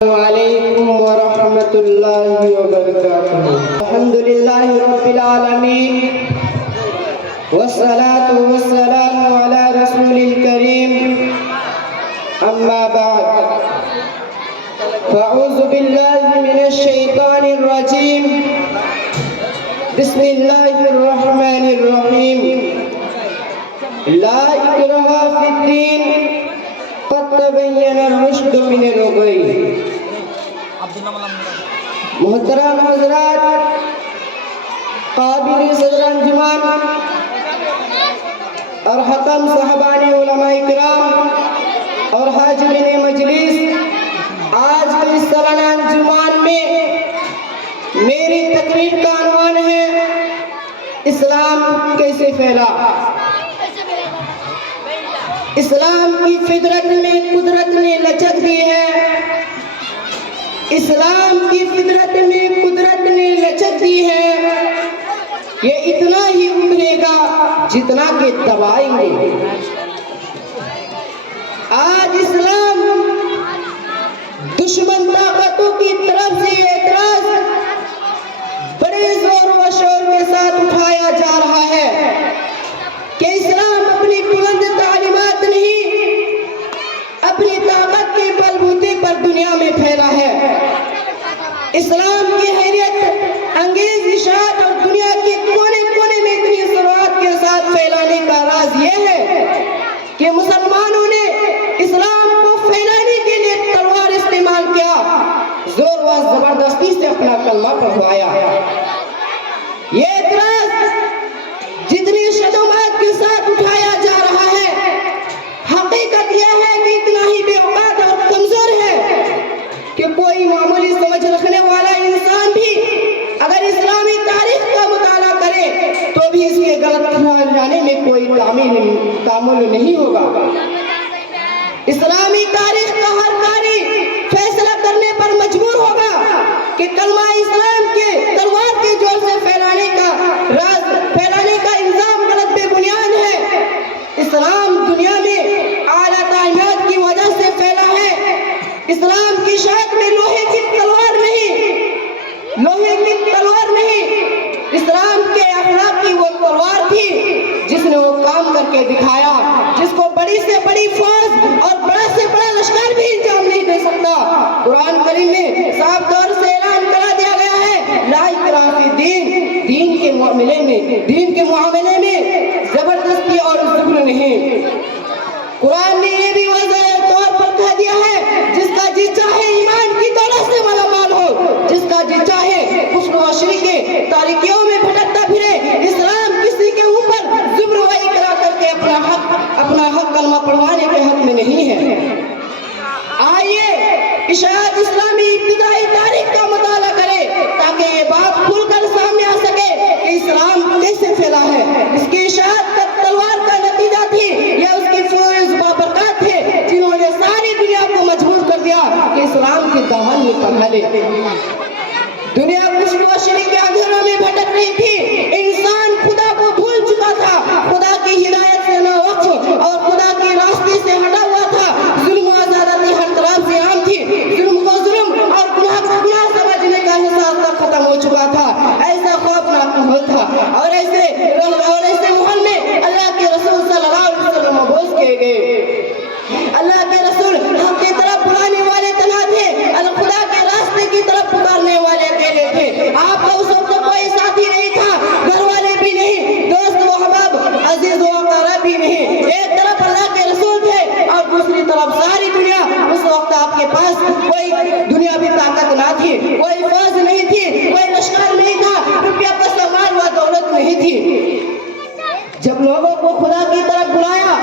علیکم ورحمۃ اللہ وبرکاتہ۔ الحمد للہ رب العالمین والصلاة والسلام علی رسول الکریم، اما بعد فاعوذ باللہ من الشیطان الرجیم، بسم اللہ الرحمن الرحیم۔ لا اکراہ فی الدین قد تبین الرشد من الغی۔ محترم حضرات، قابل صدر انجمن اور حکم صاحبان علماء کرام اور حاضرین مجلس، آج کی اس سالانہ انجمن میں میری تقریر کا عنوان ہے اسلام کیسے پھیلا۔ اسلام کی فطرت میں قدرت نے لچک دی ہے، اسلام کی فطرت میں قدرت نے لچک دی ہے، یہ اتنا ہی ابھرے گا جتنا کہ دبائیں گے۔ آج اسلام دشمن طاقتوں کی طرف سے اعتراض بڑے زور و شور کے ساتھ اٹھایا جا رہا ہے کہ اسلام اپنی بلند تعلیمات نہیں، اپنی طاقت کے بل بوتے پر دنیا میں پھیلا ہے۔ اسلام کی حیرت انگیز اشاعت اور دنیا کے کونے کونے میں اتنی سرعت کے ساتھ پھیلانے کا راز یہ ہے کہ مسلمانوں نے اسلام کو پھیلانے کے لیے تلوار استعمال کیا، زور و زبردستی سے اپنا کلمہ پڑھوایا۔ یہ اعتراض جتنی شدومات کے ساتھ اٹھایا جا رہا ہے، حقیقت یہ ہے کہ اتنا ہی بے اوقات اور کمزور ہے کہ کوئی معمولی سمجھ رکھنے والا انسان بھی اگر اسلامی تاریخ کا مطالعہ کرے تو بھی اس کے غلط جانے میں کوئی تعامل نہیں ہوگا۔ اسلامی تاریخ کا ہر قاری فیصلہ کرنے پر مجبور ہوگا کہ کلمہ اسلام کے تلوار کے زور سے پھیلانے کا الزام غلط بے بنیاد ہے۔ اسلام دنیا میں اعلیٰ تعلیمات کی وجہ سے پھیلا ہے۔ اسلام کی شاخ میں لوہے کی تلوار نہیں، اسلام کے اخلاق کی وہ تلوار تھی جس نے وہ کام کر کے دکھایا، جس کو بڑی سے بڑی فوج اور بڑا سے بڑا لشکر بھی انجام نہیں دے سکتا۔ قرآن کریم میں صاف طور سے اعلان کرا دیا گیا ہے، لا اکراہ فی الدین، دین کے معاملے میں زبردستی اور ظلم نہیں۔ قرآن نے یہ بھی واضح طور پر کہہ دیا ہے، جس کا جی چاہے ایمان کی دولت سے مالا مال ہو، جس کا جی چاہے کفر و شرک کے تاریکیوں میں بھٹکتا پھرے، اسلام کسی کے اوپر ظلم و اکراه کر کے اپنا حق کلمہ پڑھوانے کے حق میں نہیں ہے۔ آئیے اشاعت اسلامی ابتدائی تاریخ کا مطالعہ کرے تاکہ یہ بات کھل کر سامنے آ سکے کہ اسلام کیسے پھیلا ہے، اس کی اشاعت کا تلوار کا نتیجہ تھی یا اس کی فیض و برکات تھے جنہوں نے ساری دنیا کو مجبور کر دیا کہ اسلام کے دامن میں پناہ لے۔ دنیا کفر و شرک کے اندھیروں میں بھٹک رہی تھی، انسان خدا کو بھول چکا تھا، خدا کی ہدایت سے ناوقف اور خدا کے راستے سے ہٹا ہوا تھا۔ ظلم و زیادتی ہر طرف سے عام تھی، ظلم کو ظلم اور گناہ کو گناہ سمجھنے کا احساس تک ختم ہو چکا تھا۔ ایسا خوفناک ماحول تھا اور ایسے ماحول میں اللہ کے رسول صلی اللہ علیہ وسلم مبعوث کیے گئے۔ اللہ کے رسول حق کی طرف بلانے والے تنہا تھے، خدا کے راستے کی طرف پکارنے والے اکیلے تھے۔ آپ کا اس وقت کوئی ساتھی نہیں تھا، گھر والے بھی نہیں، دوست و احباب، عزیز و اقارب بھی نہیں۔ ایک طرف اللہ کے رسول تھے اور دوسری طرف ساری دنیا۔ اس وقت آپ کے پاس کوئی دنیاوی طاقت نہ تھی، کوئی فوج نہیں تھی، کوئی لشکر نہیں تھا، روپیہ پیسہ مال و دولت نہیں تھی۔ جب لوگوں کو خدا کی طرف بلایا،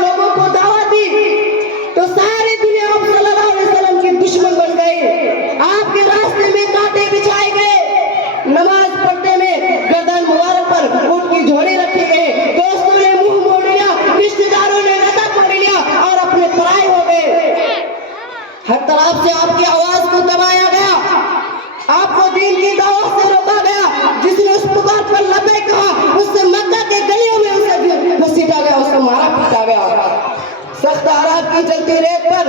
لوگوں کو دعوت دی تو ساری دنیا آپ صلی اللہ علیہ وسلم کی دشمن بن گئی۔ آپ کے راستے میں کانٹے بچھائے گئے، نماز پڑھتے میں گردن مبارک پر اونٹ کی جھولی رکھی گئی، دوستوں نے منہ موڑ لیا، رشتہ داروں نے نتا پڑھ لیا اور اپنے پرائے ہو گئے۔ ہر طرف سے آپ کی آواز کو دبایا گیا، آپ کو دین کی دعوت سے روکا گیا۔ جس نے اس پکار پر لبیک کہا، اس سے مکہ کے گلیوں میں اسے گھسیٹا گیا، اسے مارا پیٹا گیا۔ سخت عرب کی جلتی ریت پر